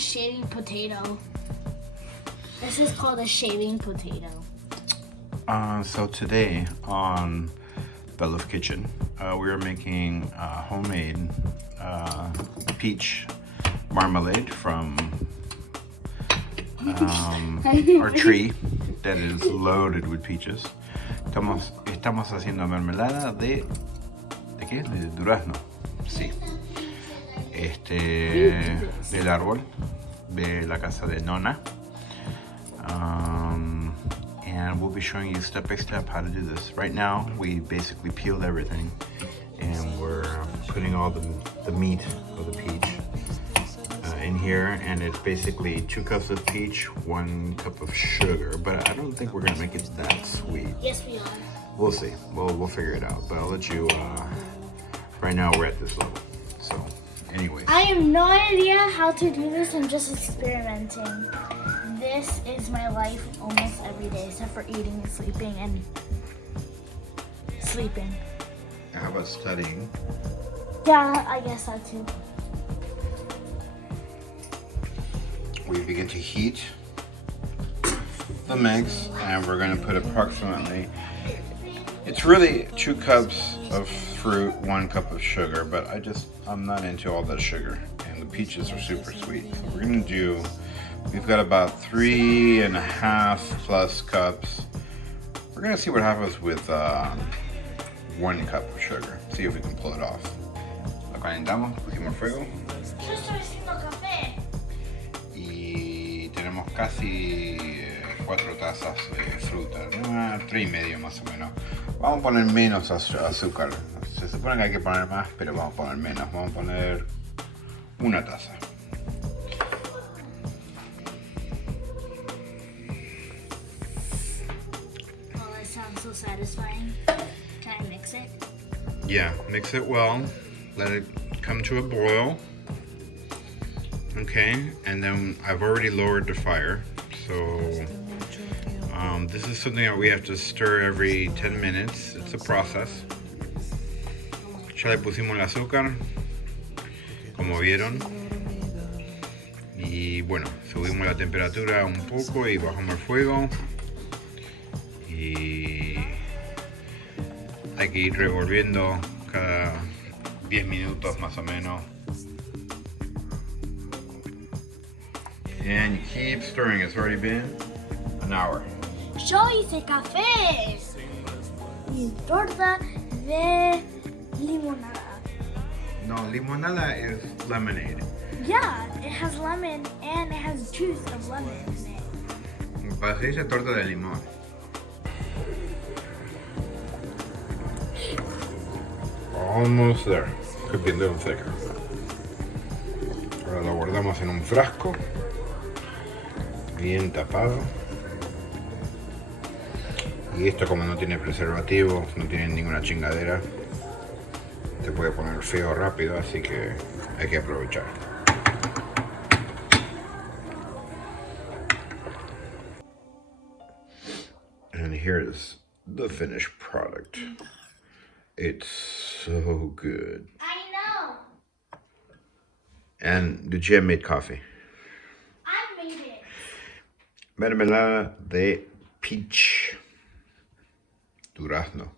shaving potato. This is called a shaving potato. So today on Bella's Kitchen, we are making homemade peach marmalade from our tree that is loaded with peaches. Estamos haciendo mermelada ¿de qué? De durazno. Sí. Del árbol de la casa de Nonna. And we'll be showing you step by step how to do this. Right now, we basically peeled everything and we're putting all the meat of the peach in here, and it's basically 2 cups of peach, 1 cup of sugar, but I don't think we're gonna make it that sweet. Yes, we are. We'll see. We'll figure it out, but I'll let you, right now we're at this level. So, anyways. I have no idea how to do this. I'm just experimenting. This is my life almost every day, except for eating and sleeping and sleeping. How about studying? Yeah, I guess that too. We begin to heat the mix, and we're going to put approximately, it's really 2 cups of fruit, 1 cup of sugar, but I'm not into all that sugar, and the peaches are super sweet. So we're going to do, we've got about 3.5 plus cups. We're going to see what happens with 1 cup of sugar, see if we can pull it off. Lo calentamos, pusimos fuego. Yo estoy haciendo café. Y tenemos casi 4 tazas de fruta, 3,5 más o menos. Vamos a poner menos azúcar. Se supone que hay que poner más, pero vamos a poner menos. Vamos a poner 1 taza. Oh, that sounds so satisfying. Can I mix it? Yeah, mix it well. Let it come to a boil. Okay, and then I've already lowered the fire, so this is something that we have to stir every 10 minutes. It's a process. Ya le pusimos el azúcar, como vieron, y bueno, subimos la temperatura un poco y bajamos el fuego, y hay que ir revolviendo cada 10 minutos más o menos. And you keep stirring. It's already been an hour. Yo hice café y torta de limonada. No, limonada is lemonade. Yeah, it has lemon and it has juice of lemon in it. Para se dice torta de limón. Almost there. Could be a little thicker. Ahora lo guardamos en un frasco, bien tapado. Y esto, como no tiene preservativos, no tiene ninguna chingadera, te puede poner feo rápido, así que hay que aprovechar. And here's the finished product. It's so good. I know. And Lucia made coffee. I made it. Mermelada de Peach Durazno.